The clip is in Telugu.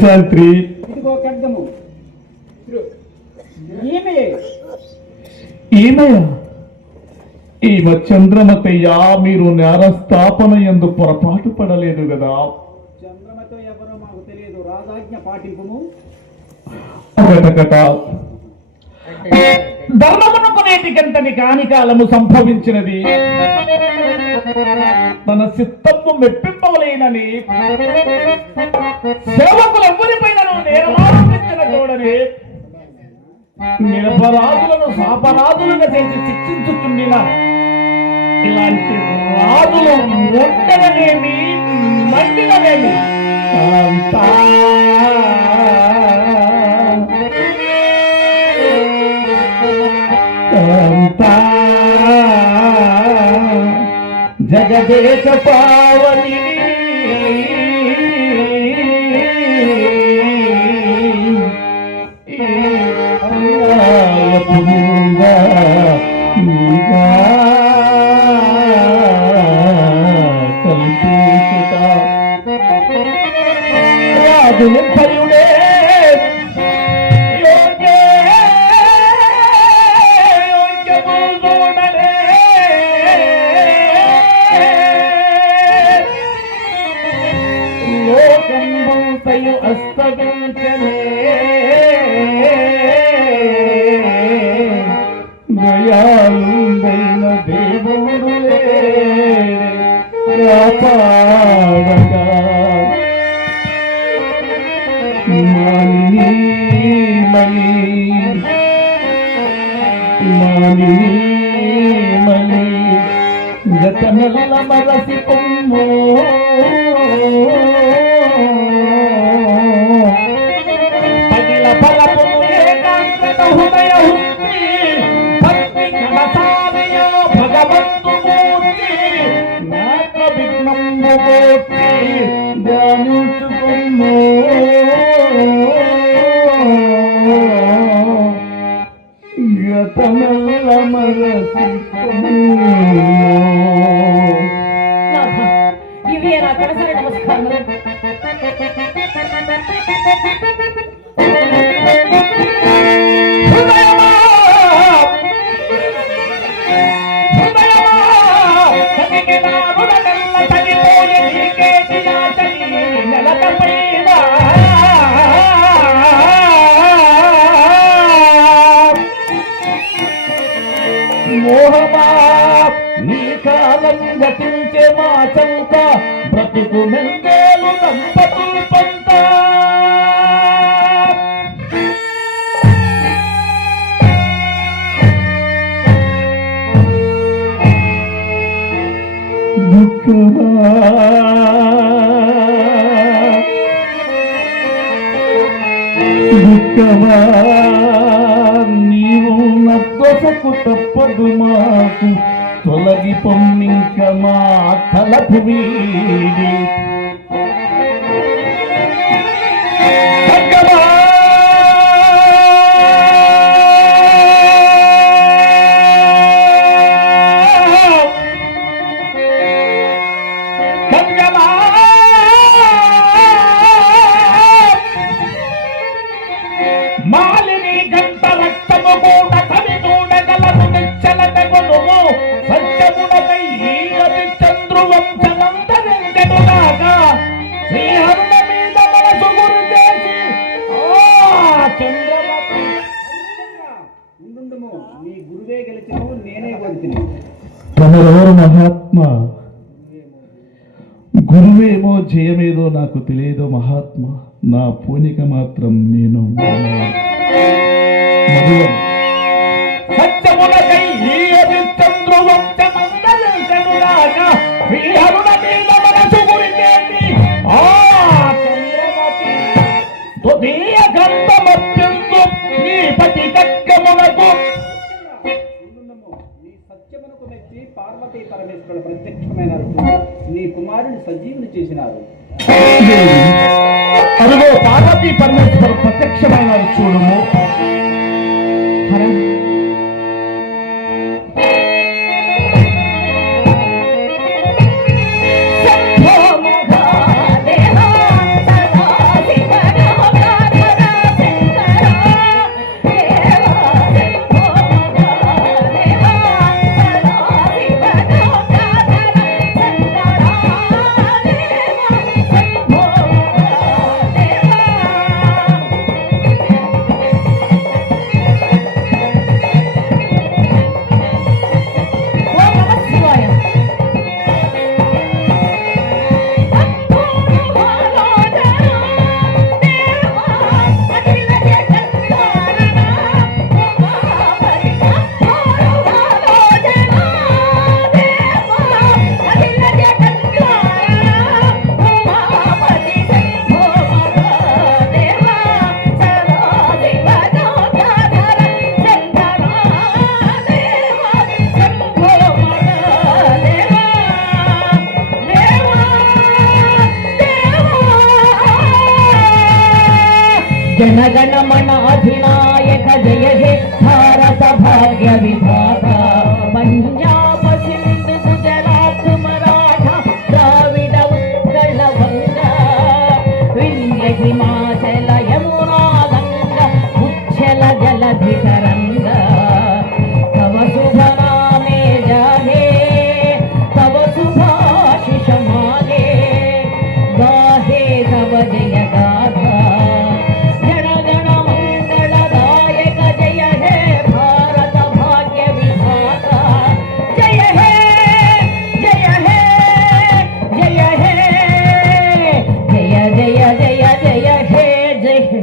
ప్రశాంత్రి ఇదిగో ఖడ్గము. ఈమె చంద్రమతయ్య, మీరు నేరస్థాపన ఎందు పొరపాటు పడలేదు కదా? చంద్రమతో ఎవరో మాకు తెలియదు, రాజాజ్ఞ పాటింపుము. ధర్మమునకునేటికంతని కాని కాలము సంభవించినది. తన చిత్తము మెప్పింపవలేనని సేవకులు ఎవరిపైన నేరమారోపించిన చూడని నిరపరాధులను సాపరాధులుగా చేసి శిక్షించుతుండిన ఇలాంటి రాజులు ఉండడమేమి మండినవేమి జగదేశ పావని రాజుని భయుడే అస్తవించలే దయాలుందైన దేవుడు కాపాడగా మానిని మలి గతమెల్ల మరసి పొమ్మో భగవంతు మూర్తి నాక విఘ్నము ధ్యానించుకున్నో గతమెల్ల మరసి ఇవి నా కడసరి నమస్కారములు. మోహమా నీ కాలం గతించే మా చంక బ్రతుకు మెందేలు దంపతులు పంత దుఃఖమా నీవు నొసకు తప్పదు మాకు తొలగి పొమ్మింక మా తలపు వీడి మాలిని గంట రక్తము కూడా కవి చూడగలము నిచ్చల తెగులుము సత్యమునకై ఈగది చంద్రువంశనందరించెడుగాక శ్రీహరుణ మీద మనసు గురి చేసి ఉండుము. నీ గురువే గెలిచిను, నేనే గెలిచిను. తమరెవరు మహాత్మా? గురువేమో జయమేదో నాకు తెలియదు మహాత్మా. నా పూనిక మాత్రం నేను సత్యమునకై ఈయది చంద్రువంశమందరించెడుగాక శ్రీహరుణ మీద మనసు గురి చేసి చంద్రమతి తుదీయ గంధమత్యంతు నీ పతి కక్కమునకు నీ సత్యమునకు మెచ్చి పార్వతీ పరమేశ్వరుడు ప్రత్యక్షమైన నీ కుమారుని సజీవుని చేసినారు. అదిగో పార్వతీ పరమేశ్వరు ప్రత్యక్షమైన చూడుము. సంభోమగా దేహా సదా శివరా जनगणमन अधिनायक जय हे भारत भाग्य विधाता पंजाब सिंध गुजरात मराठा द्राविड उत्कल वंगा विंध्य हिमाचल यमुना गंगा उच्छल जलधि तरंगा तव शुभ नामे जाहे तव शुभाशिष मागे गाहे तव जय गाथा जनगण मंगलदायक जय हे भारत भाग्य विधाता जय हे जय हे जय हे जय जय जय जय हे जय हे